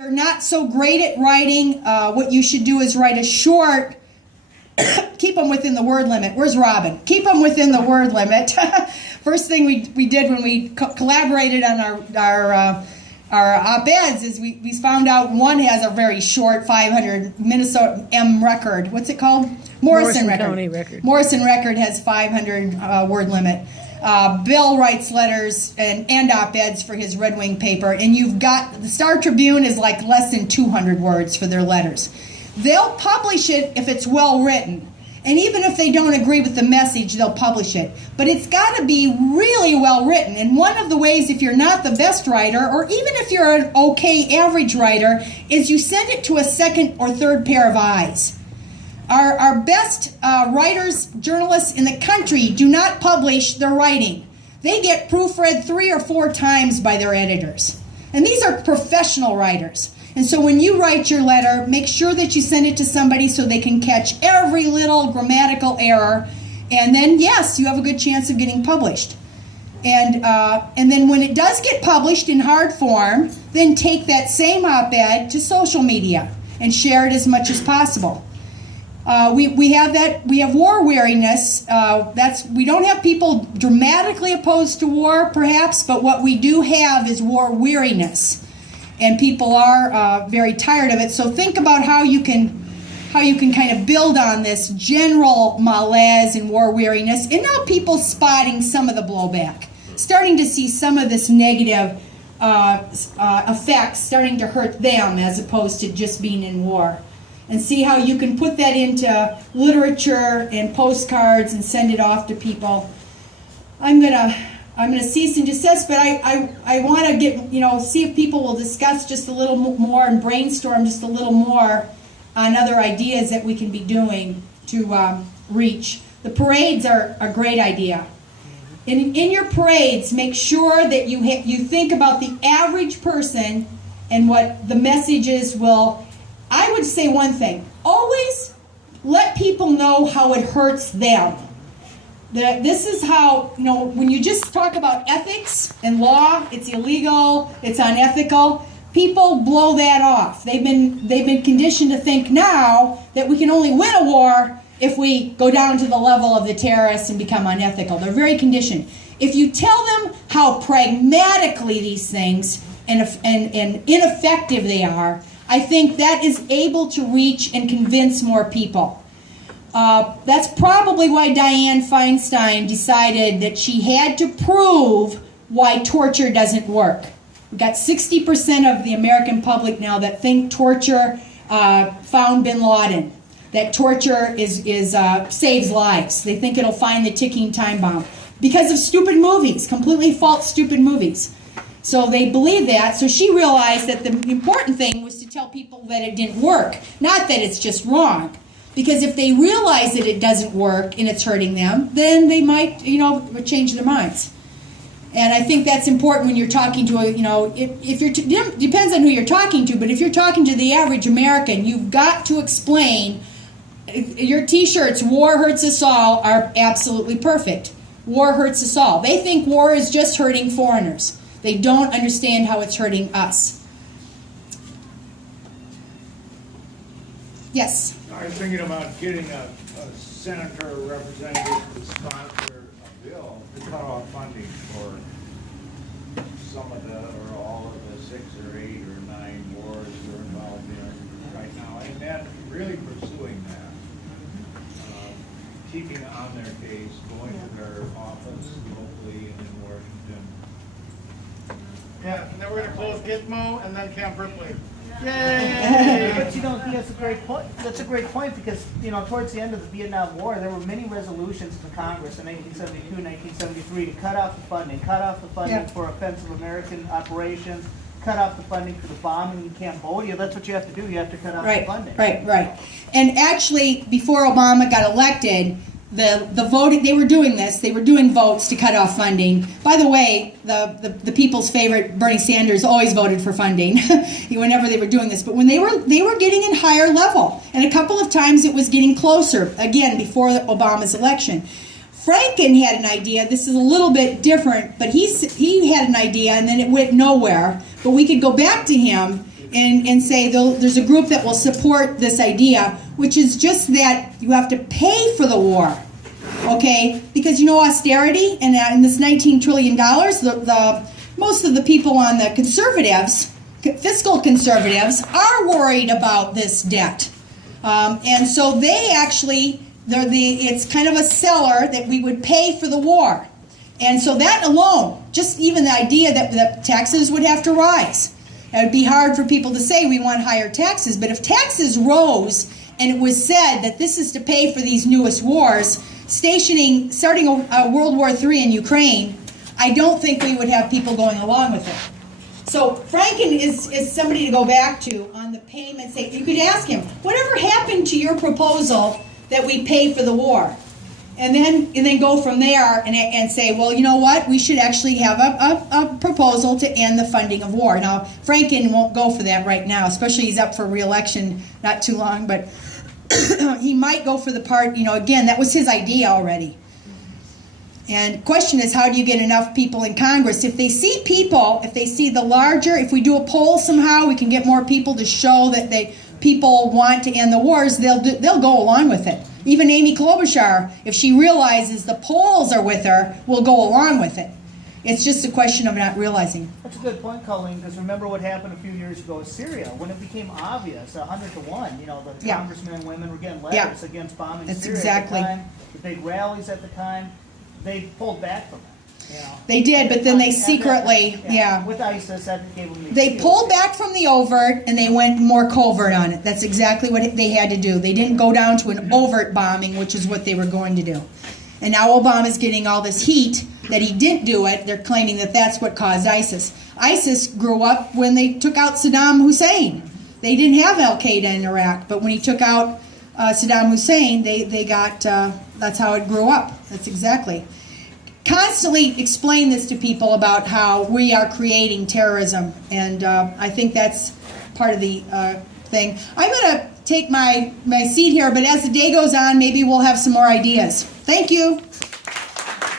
You're not so great at writing, what you should do is write a short, keep them within the word limit. Where's Robin? Keep them within the word limit. First thing we did when we collaborated on our op-eds is we found out one has a very short 500 Minnesota M record. What's it called? Morrison record. County record. Morrison record has 500 word limit. Bill writes letters and op-eds for his Red Wing paper, and you've got the Star Tribune is like less than 200 words for their letters. They'll publish it if it's well written. And even if they don't agree with the message, they'll publish it. But it's got to be really well written. And one of the ways, if you're not the best writer, or even if you're an okay average writer, is you send it to a second or third pair of eyes. Our best writers, journalists in the country do not publish their writing. They get proofread 3 or 4 times by their editors. And these are professional writers. And so when you write your letter, make sure that you send it to somebody so they can catch every little grammatical error. And then, yes, you have a good chance of getting published. And then when it does get published in hard form, then take that same op-ed to social media and share it as much as possible. We have war weariness. We don't have people dramatically opposed to war, perhaps, but what we do have is war weariness. And people are very tired of it. So think about how you can kind of build on this general malaise and war weariness. And now people spotting some of the blowback, starting to see some of this negative effects starting to hurt them as opposed to just being in war. And see how you can put that into literature and postcards and send it off to people. I'm gonna cease and desist, but I want to get, see if people will discuss just a little more and brainstorm just a little more on other ideas that we can be doing to reach. The parades are a great idea. In your parades, make sure that you think about the average person and what the messages will. I would say one thing: always let people know how it hurts them. This is how, when you just talk about ethics and law, it's illegal, it's unethical, people blow that off. They've been conditioned to think now that we can only win a war if we go down to the level of the terrorists and become unethical. They're very conditioned. If you tell them how pragmatically these things and ineffective they are, I think that is able to reach and convince more people. That's probably why Dianne Feinstein decided that she had to prove why torture doesn't work. We've got 60% of the American public now that think torture found bin Laden, that torture saves lives. They think it'll find the ticking time bomb because of stupid movies, completely false stupid movies. So they believe that. So she realized that the important thing was to tell people that it didn't work, not that it's just wrong. Because if they realize that it doesn't work and it's hurting them, then they might, change their minds. And I think that's important when you're talking to depends on who you're talking to, but if you're talking to the average American, you've got to explain. Your T-shirts, "War hurts us all," are absolutely perfect. War hurts us all. They think war is just hurting foreigners. They don't understand how it's hurting us. Yes? I was thinking about getting a senator or representative to sponsor a bill to cut off funding for some of or all of the 6 or 8 or 9 wars we're involved in right now. And then really pursuing that, keeping on their case, going to their office locally and in Washington. Yeah, and then we're going to close Gizmo and then Camp Ripley. Yay! But that's a great point. That's a great point because towards the end of the Vietnam War, there were many resolutions in the Congress in 1972, 1973 to cut off the funding for offensive American operations, cut off the funding for the bombing in Cambodia. That's what you have to do. You have to cut off the funding. Right. And actually, before Obama got elected, the voting, they were doing this. They were doing votes to cut off funding. By the way, the people's favorite, Bernie Sanders, always voted for funding whenever they were doing this. But when they were getting in higher level, and a couple of times it was getting closer, again, before Obama's election. Franken had an idea. This is a little bit different, but he had an idea, and then it went nowhere. But we could go back to him and say there's a group that will support this idea, which is just that you have to pay for the war, okay? Because austerity and this $19 trillion, the most of the people on the conservatives, fiscal conservatives, are worried about this debt. And so they actually, it's kind of a seller that we would pay for the war. And so that alone, just even the idea that the taxes would have to rise. It would be hard for people to say we want higher taxes, but if taxes rose and it was said that this is to pay for these newest wars, starting a World War III in Ukraine, I don't think we would have people going along with it. So Franken is somebody to go back to on the payment. Say, you could ask him, whatever happened to your proposal that we pay for the war? And then go from there and say, well, you know what? We should actually have a proposal to end the funding of war. Now, Franken won't go for that right now, especially he's up for re-election not too long, but he might go for the part, again, that was his idea already. And the question is, how do you get enough people in Congress? If they see if we do a poll somehow, we can get more people to show that people want to end the wars, they'll go along with it. Even Amy Klobuchar, if she realizes the polls are with her, will go along with it. It's just a question of not realizing. That's a good point, Coleen, because remember what happened a few years ago with Syria, when it became obvious, 100 to 1, the congressmen and women were getting letters against bombing That's Syria exactly. at the time, the big rallies at the time, they pulled back from it. They did, but then they secretly, with ISIS, that gave them the They excuse. pulled back from the overt and they went more covert on it. That's exactly what they had to do. They didn't go down to an overt bombing, which is what they were going to do. And now Obama's getting all this heat that he didn't do it. They're claiming that that's what caused ISIS. ISIS grew up when they took out Saddam Hussein. They didn't have Al-Qaeda in Iraq, but when he took out Saddam Hussein, they got, that's how it grew up. That's exactly. Constantly explain this to people about how we are creating terrorism, and I think that's part of the thing. I'm going to take my seat here, but as the day goes on, maybe we'll have some more ideas. Thank you.